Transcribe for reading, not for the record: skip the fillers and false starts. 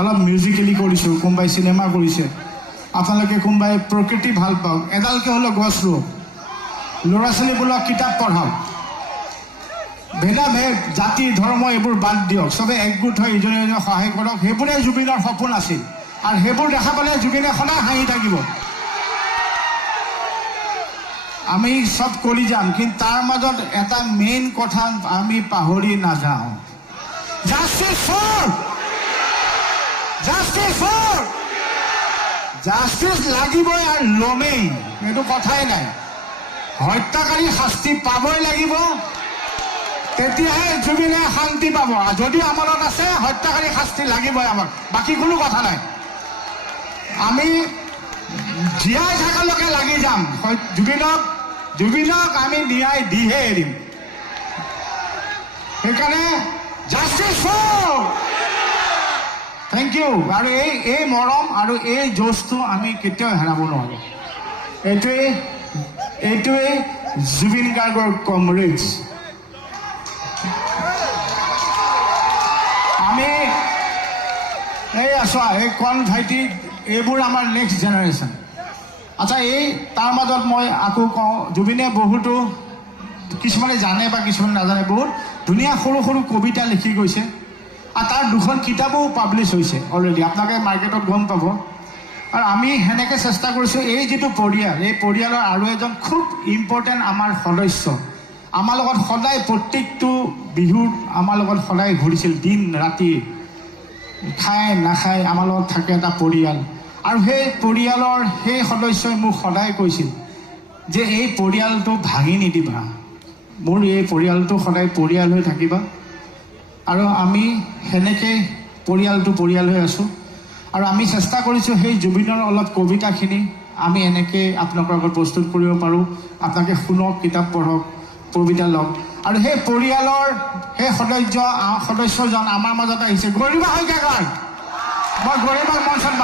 অলপ মিউজিকেলি কৰিছোঁ, কোনোবাই চিনেমা কৰিছে, আপোনালোকে কোনোবাই প্ৰকৃতি ভাল পাওক, এডালকৈ হ'লেও গছ ৰুওক, ল'ৰা ছোৱালীবোৰক কিতাপ পঢ়াওক, ভেদাভেদ জাতি ধৰ্ম এইবোৰ বাদ দিয়ক, চবে একগোট হৈ ইজনে ইজনক সহায় কৰক। সেইবোৰে জুবিনৰ সপোন আছিল, আৰু সেইবোৰ দেখা পালে জুবিনে সদায় হাঁহি থাকিব। আমি চব কৰি যাম, কিন্তু তাৰ মাজত এটা মেইন কথা আমি পাহৰি নাযাওঁ, justice for, justice for, justice লাগিবই আৰু ল'মেই, এইটো কথাই নাই। হত্যাকাৰী শাস্তি পাবই লাগিব, তেতিয়াহে জুবিনে শান্তি পাব। যদি আমাৰত আছে হত্যাকাৰী শাস্তি লাগিবই আমাক, বাকী কোনো কথা নাই। আমি জীয়াই থকালৈকে লাগি যাম, জুবিনক আমি ন্যায় দিহে এৰিম। সেইকাৰণে জাষ্টিছ ফৰ, থেংক ইউ। আৰু এই মৰম আৰু এই যুঁজটো আমি কেতিয়াও হেৰাব নোৱাৰোঁ। এইটোৱেই জুবিন গাৰ্গৰ কমৰেডছ। আমি এই আছো, এই কণ ভাইটি, এইবোৰ আমাৰ নেক্সট জেনেৰেশ্যন। আচ্ছা, তাৰ মাজত মই আকৌ কওঁ, জুবিনে বহুতো, কিছুমানে জানে বা কিছুমানে নাজানে, বহুত ধুনীয়া সৰু সৰু কবিতা লিখি গৈছে, আৰু তাৰ 2খন কিতাপো পাব্লিছ হৈছে অলৰেডি, আপোনালোকে মাৰ্কেটত গম পাব। আৰু আমি সেনেকৈ চেষ্টা কৰিছোঁ, এই যিটো পৰিয়াল, এই পৰিয়ালৰ আৰু এজন খুব ইম্পৰ্টেণ্ট আমাৰ সদস্য, আমাৰ লগত সদায় প্ৰত্যেকটো বিহুত আমাৰ লগত সদায় ঘূৰিছিল, দিন ৰাতি, খাই নাখায় আমাৰ লগত থাকে এটা পৰিয়াল। আৰু সেই পৰিয়ালৰ সেই সদস্যই মোক সদায় কৈছিল যে এই পৰিয়ালটো ভাঙি নিদিবা, মোৰ এই পৰিয়ালটো সদায় পৰিয়াল হৈ থাকিবা। আৰু আমি সেনেকৈ পৰিয়াল হৈ আছোঁ। আৰু আমি চেষ্টা কৰিছোঁ সেই জুবিনৰ অলপ কবিতাখিনি আমি এনেকৈ আপোনালোকৰ আগত প্ৰস্তুত কৰিব পাৰোঁ। আপোনালোকে শুনক, কিতাপ পঢ়ক, কবিতা লওক। আৰু সেই পৰিয়ালৰ সেই সদস্যজন আমাৰ মাজত আহিছে, গৰিমা শইকীয়াৰ। মই গৰিমাৰ মঞ্চত